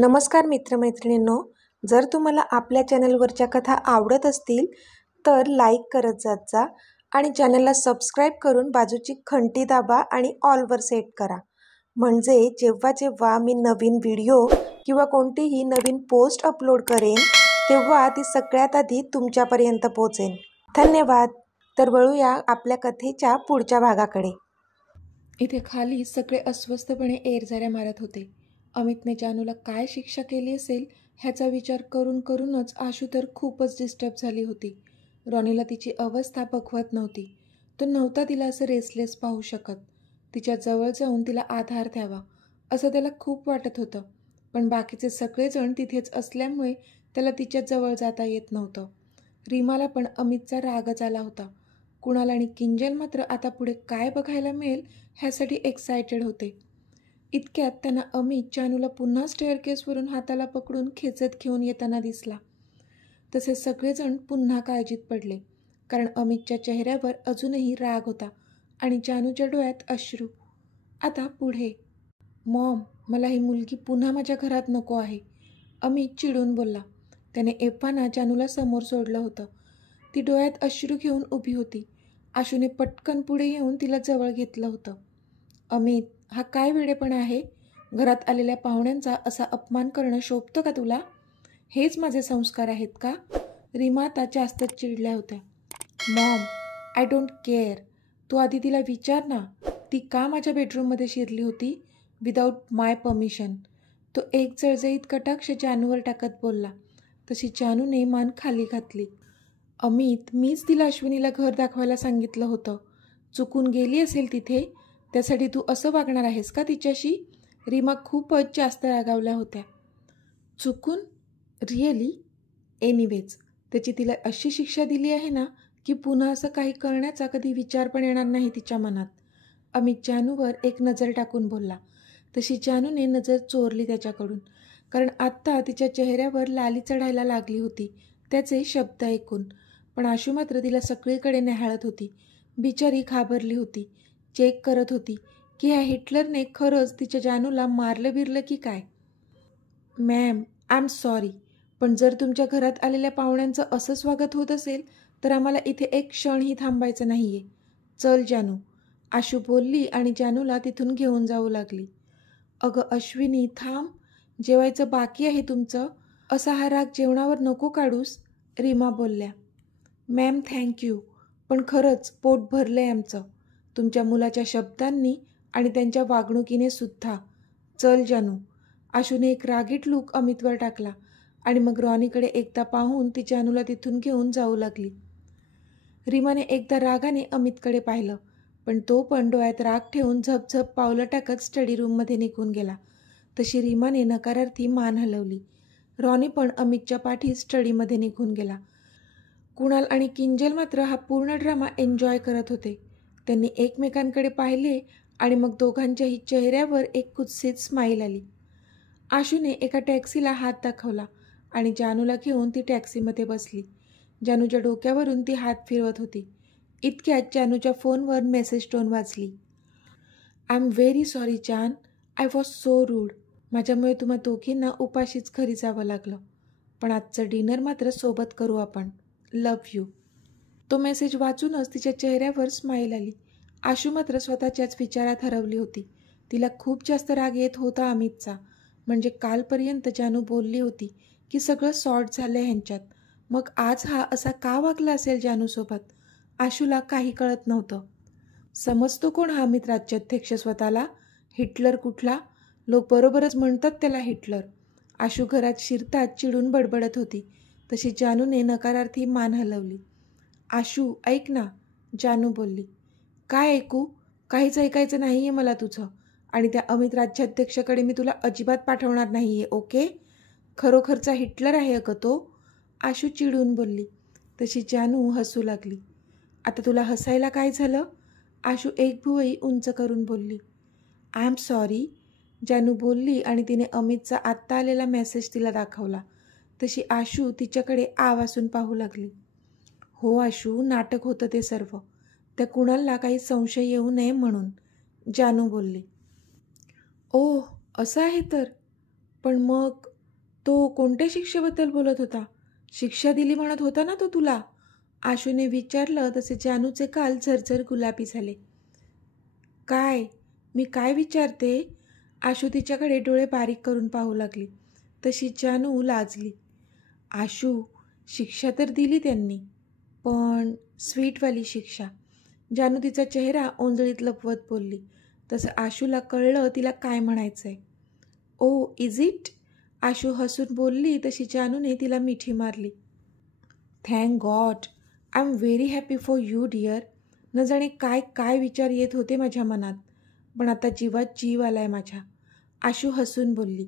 नमस्कार मित्रमैत्रिणींनो, जर तुम्हाला आपल्या चॅनलवरच्या कथा आवडत असतील तर लाईक करत जात जा आणि चॅनलला सबस्क्राईब करून बाजूची घंटी दाबा आणि ऑलवर सेट करा. म्हणजे जेव्हा जेव्हा मी नवीन व्हिडिओ किंवा कोणतीही नवीन पोस्ट अपलोड करेन तेव्हा ती सगळ्यात आधी तुमच्यापर्यंत पोहोचेल. धन्यवाद. तर वळूया आपल्या कथेच्या पुढच्या भागाकडे. इथे खाली सगळे अस्वस्थपणे एरझाऱ्या मारत होते. अमितने जानूला काय शिक्षा केली असेल ह्याचा विचार करूनच आशू तर खूपच डिस्टर्ब झाली होती. रॉनीला तिची अवस्था बघवत नव्हती. तो नव्हता तिला असं रेसलेस पाहू शकत. तिच्या जवळ जाऊन तिला आधार द्यावा असं त्याला खूप वाटत होतं. पण बाकीचे सगळेजण तिथेच असल्यामुळे त्याला तिच्या जवळ जाता येत नव्हतं. रीमाला पण अमितचा रागच आला होता. कुणाल आणि किंजल मात्र आता पुढे काय बघायला मिळेल ह्यासाठी एक्सायटेड होते. इतक्यात त्यांना अमित जानूला पुन्हा स्टेअरकेसवरून हाताला पकडून खेचत घेऊन येताना दिसला. तसे सगळेजण पुन्हा काळजीत पडले, कारण अमितच्या चेहऱ्यावर अजूनही राग होता आणि जानूच्या डोळ्यात अश्रू. आता पुढे. मॉम, मला ही मुलगी पुन्हा माझ्या घरात नको आहे, अमित चिडून बोलला. त्याने एव्हाना जानूला समोर सोडलं होतं. ती डोळ्यात अश्रू घेऊन उभी होती. आशूने पटकन पुढे येऊन तिला जवळ घेतलं होतं. अमित, हा काय वेडेपणा आहे? घरात आलेल्या पाहुण्यांचा असा अपमान करणं शोभतं का तुला? हेच माझे संस्कार आहेत का? रीमा आता जास्तच चिडल्या होत्या. Mom, I don't care. तू आधी तिला विचार ना, ती का माझ्या बेडरूममध्ये शिरली होती विदाऊट माय परमिशन? तो एक जळजळीत कटाक्ष जानूवर टाकत बोलला. तशी जानूने मान खाली घातली. अमित, मीच तिला अश्विनीला घर दाखवायला सांगितलं होतं. चुकून गेली असेल तिथे, त्यासाठी तू असं वागणार आहेस का तिच्याशी? रीमा खूपच जास्त रागावल्या होत्या. चुकून? रिअली? एनिवेज, त्याची तिला अशी शिक्षा दिली आहे ना की पुन्हा असं काही करण्याचा कधी विचार पण येणार नाही तिच्या मनात. अमित जानूवर एक नजर टाकून बोलला. तशी जानूने नजर चोरली त्याच्याकडून, कारण आत्ता तिच्या चेहऱ्यावर लाली चढायला लागली होती त्याचे शब्द ऐकून. पण आशू मात्र तिला सगळीकडे न्याहाळत होती. बिचारी घाबरली होती. चेक करत होती की ह्या हिटलरने खरंच तिच्या जानूला मारलं बिरलं की काय. मॅम, आय एम सॉरी, पण जर तुमच्या घरात आलेल्या पाहुण्यांचं असं स्वागत होत असेल तर आम्हाला इथे एक क्षणही थांबायचं नाही आहे. चल जानू, आशू बोलली आणि जानूला तिथून घेऊन जाऊ लागली. अगं अश्विनी, थांब, जेवायचं बाकी आहे तुमचं. असा हा राग जेवणावर नको काढूस, रीमा बोलल्या. मॅम थँक्यू, पण खरंच पोट भरलं आहे आमचं, तुमच्या मुलाच्या शब्दांनी आणि त्यांच्या वागणुकीने सुद्धा. चल जानू. आशूने एक रागीट लूक अमितवर टाकला आणि मग रॉनीकडे एकदा पाहून ती जानूला तिथून घेऊन जाऊ लागली. रीमाने एकदा रागाने अमितकडे पाहिलं, पण तो पण डोळ्यात राग ठेवून झपझप पावलं टाकत स्टडी रूममध्ये निघून गेला. तशी रीमाने नकारार्थी मान हलवली. रॉनी पण अमितच्या पाठी स्टडीमध्ये निघून गेला. कुणाल आणि किंजल मात्र हा पूर्ण ड्रामा एन्जॉय करत होते. त्यांनी एकमेकांकडे पाहिले आणि मग दोघांच्याही चेहऱ्यावर एक कुत्सित स्माईल आली. आशूने एका टॅक्सीला हात दाखवला आणि जानूला घेऊन ती टॅक्सीमध्ये बसली. जानूच्या डोक्यावरून ती हात फिरवत होती. इतक्यात जानूच्या फोनवर मेसेज टोन वाजली. आय एम व्हेरी सॉरी जान, आय वॉज सो रूड. माझ्यामुळे तुम्हा दोघींना उपाशीच घरी जावं लागलं, पण आजचं डिनर मात्र सोबत करू आपण. Love you. तो मेसेज वाचूनच तिच्या चेहऱ्यावर स्माईल आली. आशू मात्र स्वतःच्याच विचारात हरवली होती. तिला खूप जास्त राग येत होता अमितचा. म्हणजे कालपर्यंत जानू बोलली होती की सगळं सॉर्ट झालं ह्यांच्यात, मग आज हा असा का वागला असेल जानूसोबत? आशूला काही कळत नव्हतं. समजतो कोण हा अमित राज्याध्यक्ष स्वतःला? हिटलर कुठला? लोक बरोबरच म्हणतात त्याला हिटलर. आशू घरात शिरताच चिडून बडबडत होती. तशी जानूने नकारार्थी मान हलवली. आशू ऐक ना, जानू बोलली. काय ऐकू? काहीच ऐकायचं नाही आहे मला तुझं, आणि त्या अमित राज्याध्यक्षाकडे मी तुला अजिबात पाठवणार नाही आहे, ओके? खरोखरचा हिटलर आहे अगं तो, आशू चिडून बोलली. तशी जानू हसू लागली. आता तुला हसायला काय झालं? आशू एक भुवई उंच करून बोलली. आय एम सॉरी, जानू बोलली आणि तिने अमितचा आत्ता आलेला मेसेज तिला दाखवला. तशी आशू तिच्याकडे आवासून पाहू लागली. हो आशू, नाटक होतं ते सर्व. त्या कुणालला काही संशय येऊ नये म्हणून, जानू बोलली. ओह, असं आहे तर. पण मग तो कोणत्या शिक्षेबद्दल बोलत होता? शिक्षा दिली म्हणत होता ना तो तुला? आशूने विचारलं तसे जानूचे गाल झरझर गुलाबी झाले. काय? मी काय विचारते? आशू तिच्याकडे डोळे बारीक करून पाहू लागली. तशी जानू लाजली. आशू, शिक्षा तर दिली त्यांनी, पण स्वीटवाली शिक्षा. जानू तिचा चेहरा ओंजळीत लपवत बोलली. तसं आशूला कळलं तिला काय म्हणायचंय. ओ इज इट? आशू हसून बोलली तशी जानूने तिला मिठी मारली. Thank God, I am very happy for you dear. न जाणे काय काय विचार येत होते माझ्या मनात, पण आता जीवात जीव आलाय माझ्या. आशू हसून बोलली.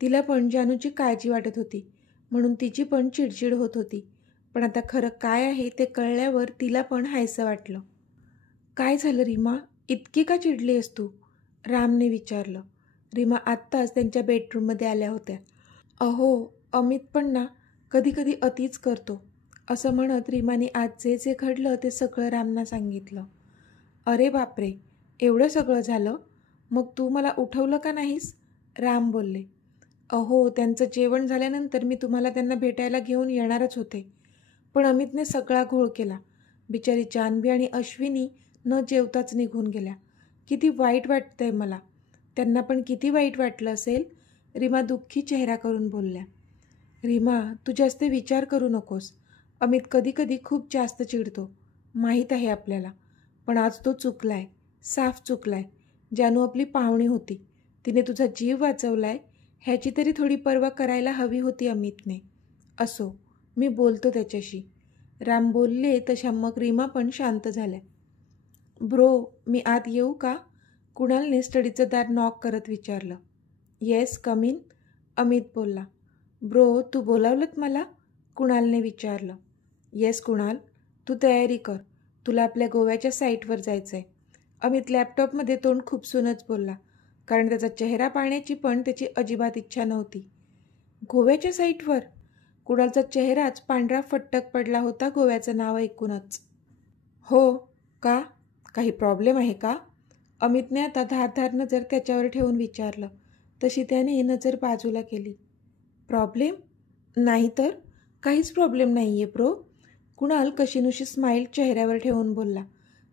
तिला पण जानूची काळजी वाटत होती, म्हणून तिची पण चिडचिड होत होती. पण आता खरं काय आहे ते कळल्यावर तिला पण हायसं वाटलं. काय झालं रीमा? इतकी का चिडली आहेस तू? रामने विचारलं. रीमा आत्ताच त्यांच्या बेडरूममध्ये आल्या होत्या. अहो, अमित पण ना कधी कधी अतिच करतो, असं म्हणत रीमाने आज जे जे घडलं ते सगळं रामना सांगितलं. अरे बापरे, एवढं सगळं झालं? मग तू मला उठवलं का नाहीस? राम बोलले. अहो, त्यांचं जेवण झाल्यानंतर मी तुम्हाला त्यांना भेटायला घेऊन येणारच होते, पण अमितने सगळा घोळ केला. बिचारी जान्हवी आणि अश्विनी न जेवताच निघून गेल्या. किती वाईट वाटतंय मला. त्यांना पण किती वाईट वाटलं असेल, रीमा दुःखी चेहरा करून बोलल्या. रीमा, तू जास्त विचार करू नकोस. अमित कधी कधी खूप जास्त चिडतो, माहीत आहे आपल्याला. पण आज तो चुकलाय, साफ चुकलाय. जानू आपली पाहुणी होती, तिने तुझा जीव वाचवलाय, ह्याची तरी थोडी पर्वा करायला हवी होती अमितने. असो, मी बोलतो त्याच्याशी. राम बोलले तशा मग रीमा पण शांत झाल्या. ब्रो, मी आत येऊ का? कुणालने स्टडीचं दार नॉक करत विचारलं. येस, कम इन, अमित बोलला. ब्रो, तू बोलावलंत मला? कुणालने विचारलं. येस कुणाल, तू तयारी कर, तुला आपल्या गोव्याच्या साईटवर जायचं आहे. अमित लॅपटॉपमध्ये तोंड खुपसूनच बोलला, कारण त्याचा चेहरा पाहण्याची पण त्याची अजिबात इच्छा नव्हती. गोव्याच्या साईटवर? कुणालचा चेहराच पांढरा फट्टक पडला होता गोव्याचं नाव ऐकूनच. हो का? काही प्रॉब्लेम आहे का? अमितने आता धारधार नजर त्याच्यावर ठेवून विचारलं. तशी त्याने नजर बाजूला केली. प्रॉब्लेम? नाही तर, काहीच प्रॉब्लेम नाही आहे ब्रो. कुणाल कशीनुशी स्माईल चेहऱ्यावर ठेवून बोलला,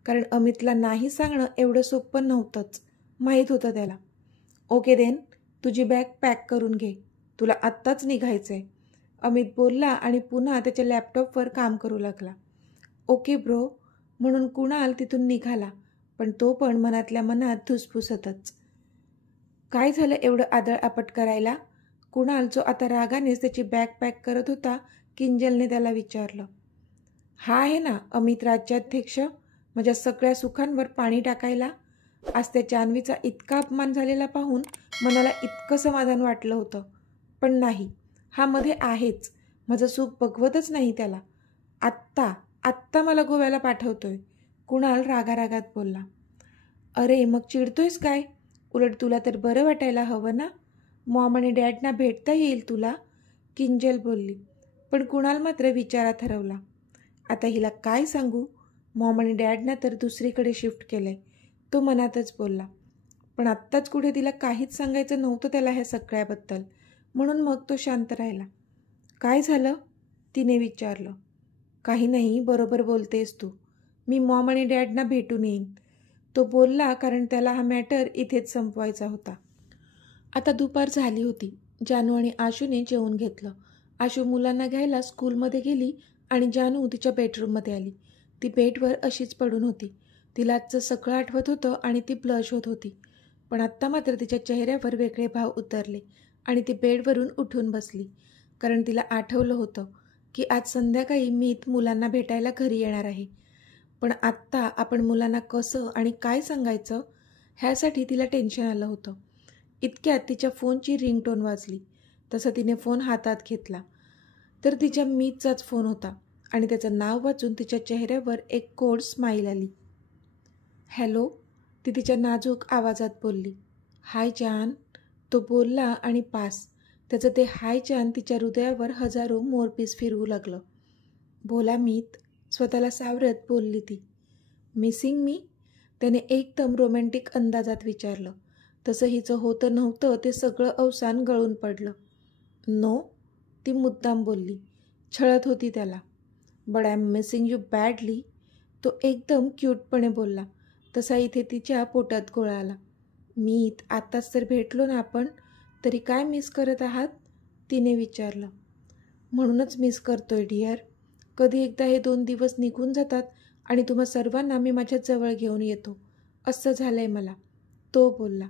कारण अमितला नाही सांगणं एवढं सोपं नव्हतंच, माहीत होतं त्याला. ओके देन, तुझी बॅग पॅक करून घे, तुला आत्ताच निघायचं आहे, अमित बोलला आणि पुन्हा त्याच्या लॅपटॉपवर काम करू लागला. ओके ब्रो, म्हणून कुणाल तिथून निघाला, पण तो पण मनातल्या मनात धुसफुसतच. काय झालं एवढं आदळआपट करायला? कुणाल, जो आता रागानेच त्याची बॅग पॅक करत होता, किंजलने त्याला विचारलं. हा आहे ना अमित राज्याध्यक्ष, माझ्या सगळ्या सुखांवर पाणी टाकायला. आज त्या जान्हवीचा इतका अपमान झालेला पाहून मनाला इतकं समाधान वाटलं होतं, पण नाही, हा मध्ये आहेच, माझं सुख बघवतच नाही त्याला. आत्ता मला गोव्याला पाठवतोय, कुणाल रागारागात बोलला. अरे मग चिडतोयस काय? उलट तुला तर बरं वाटायला हवं ना, मॉम आणि डॅडना भेटता येईल तुला, किंजल बोलली. पण कुणाल मात्र विचारात हरवला. आता हिला काय सांगू, मॉम आणि डॅडना तर दुसरीकडे शिफ्ट केलंय, तो मनातच बोलला. पण आत्ताच कुठे तिला काहीच सांगायचं नव्हतं त्याला ह्या सगळ्याबद्दल, म्हणून मग तो शांत राहिला. काय झालं? तिने विचारलं. काही नाही, बरोबर बोलतेस तू, मी मॉम आणि डॅडना भेटून येईन, तो बोलला, कारण त्याला हा मॅटर इथेच संपवायचा होता. आता दुपार झाली होती. जानू आणि आशूने जेवून घेतलं. आशू मुलांना घ्यायला स्कूलमध्ये गेली आणि जानू तिच्या बेडरूममध्ये आली. ती बेडवर अशीच पडून होती. तिला आजचं सगळं आठवत होतं आणि ती ब्लश होत होती. पण आत्ता मात्र तिच्या चेहऱ्यावर वेगळे भाव उतरले आणि ती बेडवरून उठून बसली, कारण तिला आठवलं होतं की आज संध्याकाळी मीत मुलांना भेटायला घरी येणार आहे. पण आत्ता आपण मुलांना कसं आणि काय सांगायचं ह्यासाठी तिला टेन्शन आलं होतं. इतक्यात तिच्या फोनची रिंगटोन वाजली. तसं तिने फोन हातात घेतला तर तिच्या मीतचाच फोन होता आणि त्याचं नाव वाचून तिच्या चेहऱ्यावर एक गोड स्माईल आली. हॅलो, ती तिच्या नाजूक आवाजात बोलली. हाय जान, तो बोलला आणि पास, त्याचं ते हाय जान तिच्या हृदयावर हजारो मोरपीस फिरवू लागलं. बोला मीत, स्वतःला सावरत बोलली ती. मिसिंग मी? त्याने एकदम रोमॅन्टिक अंदाजात विचारलं. तसं हिचं होतं नव्हतं ते सगळं अवसान गळून पडलं. नो, ती मुद्दाम बोलली, छळत होती त्याला. But I am missing you badly, तो एकदम क्यूटपणे बोलला. तसा इथे तिच्या पोटात गोळा आला. मीत, आत्ताच तर भेटलो ना आपण, तरी काय मिस करत आहात? तिने विचारलं. म्हणूनच मिस करतोय डिअर. कधी एकदा हे 2 दिवस निघून जातात आणि तुम्हा सर्वांना मी माझ्या जवळ घेऊन येतो, असं झालंय मला, तो बोलला.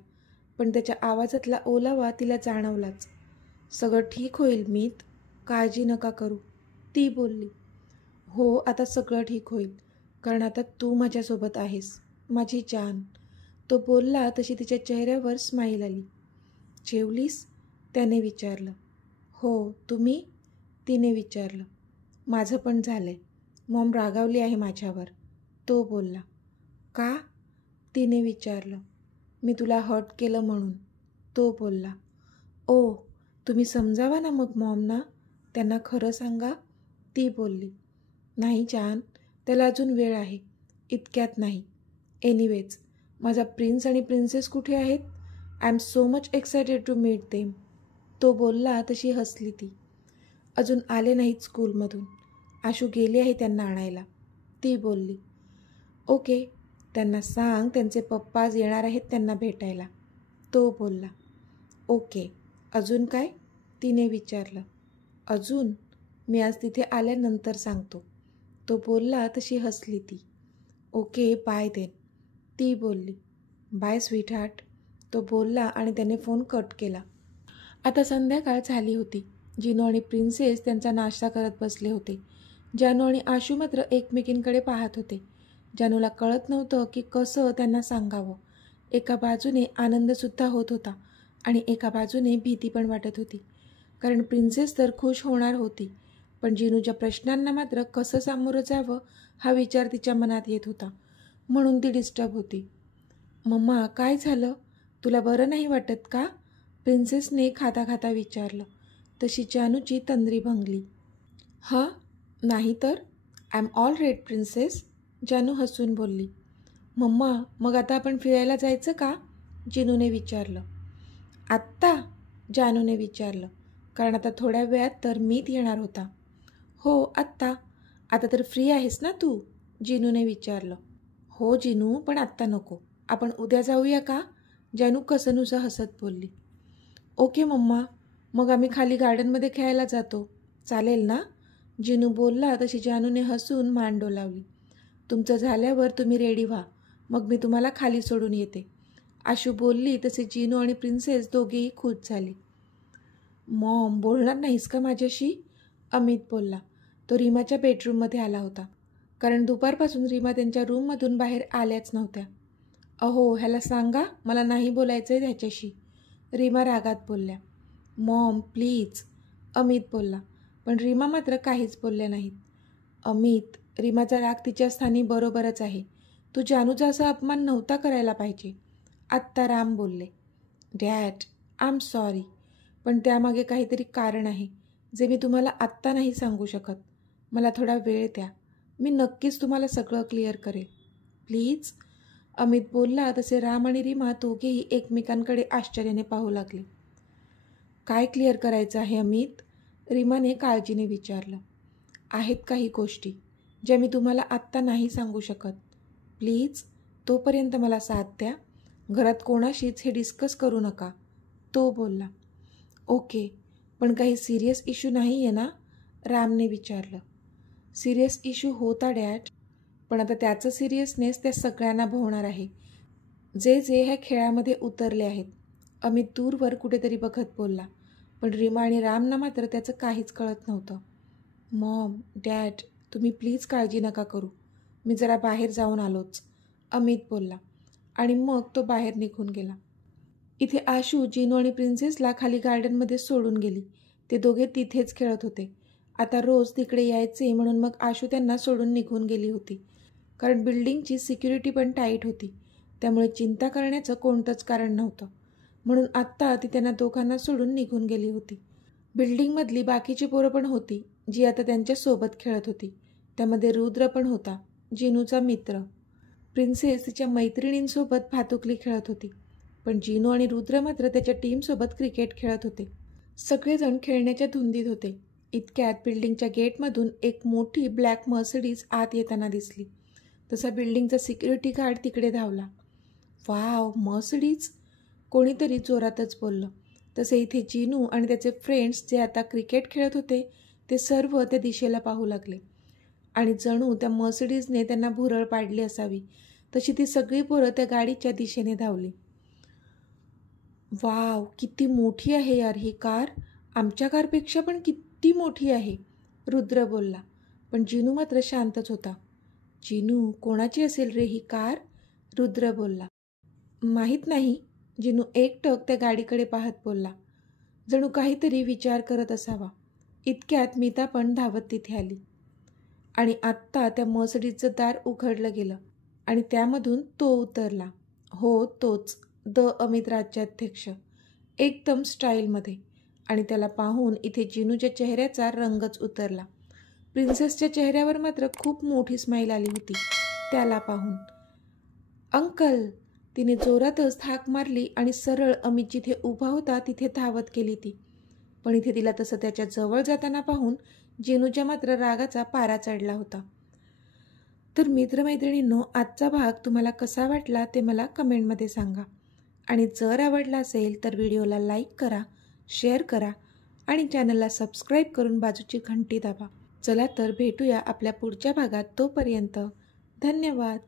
पण त्याच्या आवाजातला ओलावा तिला जाणवलाच. सगळं ठीक होईल मीत, काळजी नका करू, ती बोलली. हो, आता सगळं ठीक होईल, कारण आता तू माझ्यासोबत आहेस, माझी जान, तो बोलला. तशी तिच्या चेहऱ्यावर स्माईल आली. जेवलीस? त्याने विचारलं. हो, तुम्ही? तिने विचारलं. माझं पण झालंय. मॉम रागावली आहे माझ्यावर, तो बोलला. का? तिने विचारलं. मी तुला हर्ट केलं म्हणून, तो बोलला. ओ, तुम्ही समजावा ना मग मॉमना, त्यांना खरं सांगा, ती बोलली. नाही जान, त्याला अजून वेळ आहे, इतक्यात नाही. एनिवेज, माझा प्रिन्स आणि प्रिन्सेस कुठे आहेत? I am so much excited to meet them, तो बोलला. तशी हसली ती. अजून आले नाहीत स्कूलमधून, आशू गेली आहे त्यांना आणायला, ती बोलली. ओके, त्यांना सांग त्यांचे पप्पा आज येणार आहेत त्यांना भेटायला, तो बोलला. ओके, अजून काय? तिने विचारलं. अजून? मी आज तिथे आल्यानंतर सांगतो, तो बोलला. तशी हसली ती. ओके, बाय देन, ती बोलली. बाय स्वीटहार्ट, तो बोलला आणि त्याने फोन कट केला. आता संध्याकाळ झाली होती. जिनू आणि प्रिन्सेस त्यांचा नाश्ता करत बसले होते. जानू आणि आशू मात्र एकमेकींकडे पाहत होते. जानूला कळत नव्हतं की कसं त्यांना सांगावं. एका बाजूने आनंदसुद्धा होत होता आणि एका बाजूने भीती पण वाटत होती, कारण प्रिन्सेस तर खुश होणार होती, पण जिनूच्या प्रश्नांना मात्र कसं सामोरं जावं हा विचार तिच्या मनात येत होता, म्हणून ती डिस्टर्ब होती. मम्मा, काय झालं? तुला बरं नाही वाटत का? प्रिन्सेसने खाता खाता विचारलं. तशी जानूची तंद्री भंगली. हां, नाही तर, I am all right princess, जानू हसून बोलली. मम्मा, मग आता आपण फिरायला जायचं का? जिनूने विचारलं. आत्ता? जानूने विचारलं, कारण आता थोड्या वेळात तर मीत येणार होता. हो, आत्ता. आता तर फ्री आहेस ना तू? जिनूने विचारलं. हो जिनू, पण आत्ता नको, आपण उद्या जाऊया का? जानू कसंनुसं हसत बोलली. ओके मम्मा, मग आम्ही खाली गार्डनमध्ये खेळायला जातो, चालेल ना? जिनू बोलला. तशी जानूने हसून मान डोलावली. तुमचं झाल्यावर तुम्ही रेडी व्हा, मग मी तुम्हाला खाली सोडून येते, आशू बोलली. तसे जिनू आणि प्रिन्सेस दोघेही खुश झाले. मॉम, बोलणार नाहीस का माझ्याशी? अमित बोलला. तो रीमाच्या बेडरूममध्ये आला होता, कारण दुपारपासून रीमा त्यांच्या रूममधून बाहेर आल्याच नव्हत्या. अहो, ह्याला सांगा मला नाही बोलायचं आहे त्याच्याशी, रीमा रागात बोलल्या. मॉम प्लीज, अमित बोलला. पण रीमा मात्र काहीच बोलल्या नाहीत. अमित, रीमाचा राग तिच्या स्थानी बरोबरच आहे, तू जानूचा असा अपमान नव्हता करायला पाहिजे, आत्ता राम बोलले. डॅड, आय एम सॉरी, पण त्यामागे काहीतरी कारण आहे जे मी तुम्हाला आत्ता नाही सांगू शकत, मला थोडा वेळ द्या, मी नक्कीच तुम्हाला सगळं क्लिअर करेल, प्लीज, अमित बोलला. तसे राम आणि रीमा दोघेही एकमेकांकडे आश्चर्याने पाहू लागले. काय क्लिअर करायचं आहे अमित? रीमाने काळजीने विचारलं. आहेत काही गोष्टी ज्या मी तुम्हाला आत्ता नाही सांगू शकत, प्लीज तोपर्यंत मला साथ द्या, घरात कोणाशीच हे डिस्कस करू नका, तो बोलला. ओके, पण काही सिरियस इश्यू नाही आहे ना? रामने विचारलं. सिरियस इश्यू होता डॅड, पण आता त्याचं सिरियसनेस त्या सगळ्यांना भोवणार आहे जे जे ह्या खेळामध्ये उतरले आहेत, अमित दूरवर कुठेतरी बघत बोलला. पण रीमा आणि रामना मात्र त्याचं काहीच कळत नव्हतं. मॉम, डॅड, तुम्ही प्लीज काळजी नका करू, मी जरा बाहेर जाऊन आलोच, अमित बोलला आणि मग तो बाहेर निघून गेला. इथे आशू जिनू आणि प्रिन्सेसला खाली गार्डनमध्ये सोडून गेली. ते दोघे तिथेच खेळत होते. आता रोज तिकडे यायचे म्हणून मग आशू त्यांना सोडून निघून गेली होती, कारण बिल्डिंगची सिक्युरिटी पण टाईट होती, त्यामुळे चिंता करण्याचं कोणतंच कारण नव्हतं. म्हणून आत्ता ती त्यांना दोघांना सोडून निघून गेली होती. बिल्डिंगमधली बाकीची पोरं पण होती जी आता त्यांच्यासोबत खेळत होती. त्यामध्ये रुद्र पण होता, जिनूचा मित्र. प्रिन्सेस तिच्या मैत्रिणींसोबत भातुकली खेळत होती, पण जिनू आणि रुद्र मात्र त्याच्या टीमसोबत क्रिकेट खेळत होते. सगळेजण खेळण्याच्या धुंदीत होते. इतक्यात बिल्डिंगच्या गेटमधून एक मोठी ब्लॅक मर्सिडीज आत येताना दिसली. तसा बिल्डिंगचा सिक्युरिटी गार्ड तिकडे धावला. वाव, मर्सिडीज, कोणीतरी जोरातच बोललं. तसे इथे जिनू आणि त्याचे फ्रेंड्स जे आता क्रिकेट खेळत होते ते सर्व त्या दिशेला पाहू लागले आणि जणू त्या मर्सिडीजने त्यांना भुरळ पाडली असावी तशी ती सगळी पोरं त्या गाडीच्या दिशेने धावली. वाव, किती मोठी आहे यार ही कार, आमच्या कारपेक्षा पण किती मोठी आहे, रुद्र बोलला. पण जिनू मात्र शांतच होता. जिनू, कोणाची असेल रे ही कार, रुद्र बोलला. माहीत नाही, जिनू एकटक त्या गाडीकडे पाहत बोलला, जणू काहीतरी विचार करत असावा. इतक्यात मीता पण धावत तिथे आली आणि आत्ता त्या मर्सिडीजचं दार उघडलं गेलं आणि त्यामधून तो उतरला. हो, तोच, द अमित राज्याध्यक्ष, एकदम स्टाईलमध्ये. आणि त्याला पाहून इथे जिनूच्या चेहऱ्याचा रंगच उतरला. प्रिन्सेसच्या चेहऱ्यावर मात्र खूप मोठी स्माईल आली होती त्याला पाहून. अंकल, तिने जोरातच हाक मारली आणि सरळ अमित जिथे उभा होता तिथे धावत गेली ती. पण इथे तिला तसं त्याच्या जवळ जाताना पाहून जिनूच्या मात्र रागाचा पारा चढला होता. तर मित्रमैत्रिणींनो, आजचा भाग तुम्हाला कसा वाटला ते मला कमेंटमध्ये सांगा. आणि जर आवडला असेल तर व्हिडिओला लाईक करा, शेअर करा आणि चॅनलला सबस्क्राईब करून बाजूची घंटी दाबा. चला तर भेटूया आपल्या पुढच्या भागात. तोपर्यंत धन्यवाद.